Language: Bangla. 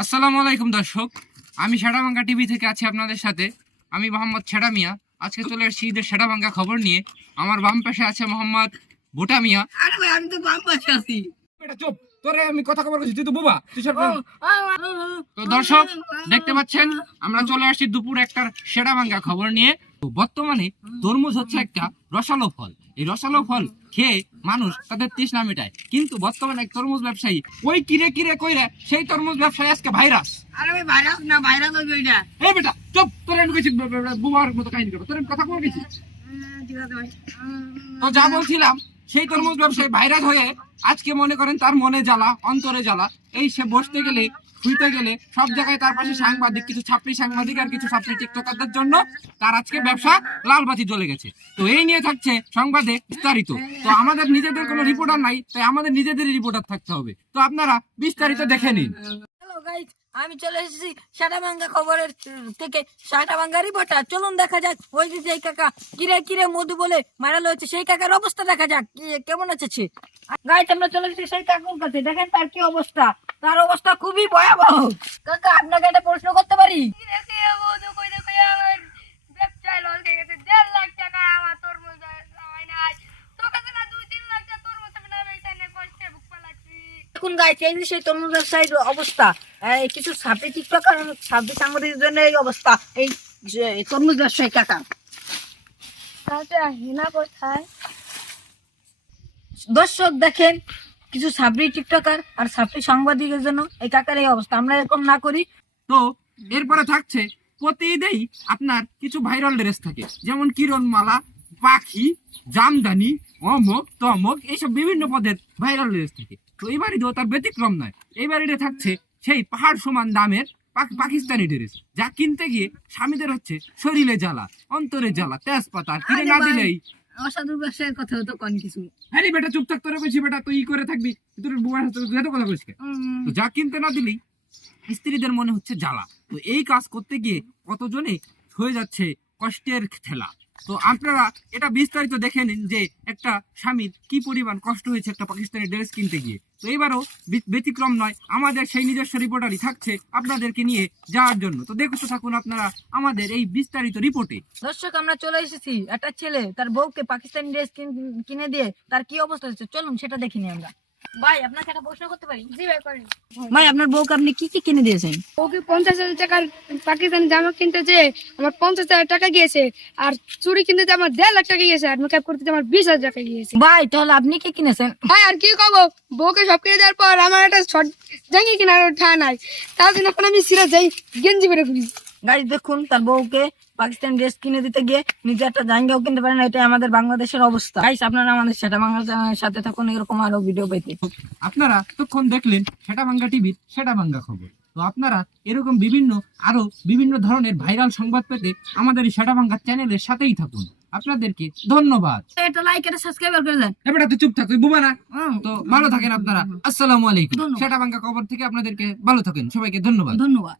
আসসালামু আলাইকুম দর্শক। আমি সেটাভাঙ্গা টিভি থেকে আছি আপনাদের সাথে। আমি মোহাম্মদ ছেড়া মিয়া আজকে চলে এসেছি ঈদের সেটাভাঙ্গা খবর নিয়ে। আমার বাম পাশে আছে মোহাম্মদ ভুটা মিয়া আরে ভাই আমি তো বাম পাশে আছি। এটা চুপ। তোরে আমি কথা খবর করছি তুই তো বুবা তুই সব তো দর্শক দেখতে পাচ্ছেন আমরা চলে আসছি দুপুর একটার সেরাভাঙ্গা খবর নিয়ে। তো বর্তমানে তরমুজ হচ্ছে একটা রসালো ফল। এই রসালো ফল খেয়ে মানুষ তাদের তৃষ্ণা মেটায়। কিন্তু বর্তমানে এক তরমুজ ব্যবসায়ী ওই কিরে কিরে কইরে সেই তরমুজ ব্যবসায়ী আজকে ভাইরাস। আরে ভাই ভাইরাস না ভাইরাস হইবে এটা। এই বেটা চুপ তোরে আমি কইছি বুবার মতো কাহিনী তোরে কথা তো যা বলছিলাম সেই তরমুজ ব্যবসায়ী ভাইরাস হয়ে আজকে মনে করেন তার মনে জ্বালা, অন্তরে জ্বালা। এই সে বসতে গেলে, শুইতে গেলে, সব জায়গায় তার পাশে সাংবাদিক, কিছু ছাত্রী সাংবাদিক আর কিছু ছাত্রী টিকটকারদের জন্য তার আজকে ব্যবসা লালবাতি জ্বলে গেছে। তো এই নিয়ে থাকছে সংবাদে বিস্তারিত। তো আমাদের নিজেদের কোনো রিপোর্টার নাই, তাই আমাদের নিজেদেরই রিপোর্টার থাকতে হবে। তো আপনারা বিস্তারিত দেখে নিন। গাইস আমি চলে এসেছি সাটাভাঙ্গা খবরের থেকে সাটাভাঙ্গা রিপোর্টার চলুন দেখা যাক ওই যে সেই কাকা কিরে কিরে মধু বলে মারা হয়েছে সেই কাকার অবস্থা দেখা যাক কেমন আছে সে? গাইস আমরা চলে এসেছি সেই কাকুর কাছে দেখেন তার কি অবস্থা। তার অবস্থা খুবই ভয়াবহ। কাকা আপনাকে একটা প্রশ্ন করতে পারি? দেখুন গাইস এই যে সেই তরমুজ ব্যবসায়ীর অবস্থা। কিছু ছাত্রী টিকটকার ছাত্রী সাংবাদিকের জন্য এই অবস্থা। এই তরমুজ ব্যবসায়ী কাকা। দর্শক দেখেন কিছু ছাত্রী টিকটকার আর ছাত্রী সাংবাদিকের জন্য এই কাকার এই অবস্থা। আমরা এরকম না করি। তো এরপরে থাকছে প্রতিদিনই আপনার কিছু ভাইরাল ড্রেস থাকে। যেমন কিরণমালা পাখি জামদানি অমক তমক এইসব বিভিন্ন পদের ভাইরাল ড্রেস থাকে। তো এবারেও তার ব্যতিক্রম নয়। এবারে থাকছে সেই পাহাড় সমান দামের পাকিস্তানি ড্রেস যা কিনতে গিয়ে স্বামীদের হচ্ছে শরীরে জ্বালা অন্তরে জ্বালা তেজপাতা কিনে না দিলেই। অসাধু ব্যবসায়ের কথা তো কোন কিছু। আরে বেটা চুপ থাক তোরে বলছি বেটা তুই করে থাকবি তোর বুয়ার সাথে তুই এত কথা বলিস তো যা কিনতে না দিলেই স্ত্রীদের মনে হচ্ছে জ্বালা। তো এই কাজ করতে গিয়ে কতজনে হয়ে যাচ্ছে কষ্টের ঠেলা? তো আপনারা এটা বিস্তারিত দেখে নিন যে একটা স্বামীর কি পরিমাণ কষ্ট হয়েছে একটা পাকিস্তানি ড্রেস কিনতে গিয়ে। তো এবারও ব্যতিক্রম নয়, আমাদের সেই নিজস্ব রিপোর্টারই থাকছে আপনাদেরকে নিয়ে যাওয়ার জন্য। তো দেখতে থাকুন আপনারা আমাদের এই বিস্তারিত রিপোর্টে দর্শক, আমরা চলে এসেছি। একটা ছেলে তার বউকে পাকিস্তানি ড্রেস কিনে দিয়ে তার কি অবস্থা হচ্ছে চলুন সেটা দেখিনি আমরা। ভাই আপনাকে একটা প্রশ্ন করতে পারি? জি ভাই করেন। ভাই আপনার বউকে আপনি কি কি কিনে দিয়েছেন? ওকে পঞ্চাশ হাজার টাকার পাকিস্তানি জামা কিনতে যে আমার পঞ্চাশ হাজার টাকা গিয়েছে আর চুরি কিনতে যে আমার দেড় লাখ টাকা গিয়েছে আর মেকআপ করতে যে আমার বিশ হাজার টাকা গিয়েছে। ভাই তাহলে আপনি কি কিনেছেন? ভাই আর কি কব? বউকে সব কিনে দেওয়ার পর আমার একটা শর্ট জাঙ্গি কেনার ঠা নাই। তার জন্য এখন আমি সিরা যাই গেঞ্জি বেড়ে ঘুরি। গাইজ দেখুন তার বউকে পাকিস্তান ড্রেস কিনে দিতে গিয়ে নিজে একটা জাঙ্গাও কিনতে পারেন এটাই আমাদের বাংলাদেশের অবস্থা। গাইস আপনারা আমাদের সেটা বাংলা চ্যানেলের সাথে থাকুন এরকম আরও ভিডিও পেতে। আপনারা তখন দেখলেন সেটা ভাঙ্গা টিভির সেটা ভাঙ্গা খবর। তো আপনারা এরকম বিভিন্ন আরও বিভিন্ন ধরনের ভাইরাল সংবাদ পেতে আমাদের এই সেটা ভাঙ্গা চ্যানেলের সাথেই থাকুন। আপনাদেরকে ধন্যবাদ। এটা লাইক এটা সাবস্ক্রাইব করে দেন। এবার তুই চুপ থাক তুই বুবা না। তো ভালো থাকেন আপনারা। আসসালামু আলাইকুম। সেটা ভাঙ্গা খবর থেকে আপনাদেরকে ভালো থাকেন। সবাইকে ধন্যবাদ। ধন্যবাদ।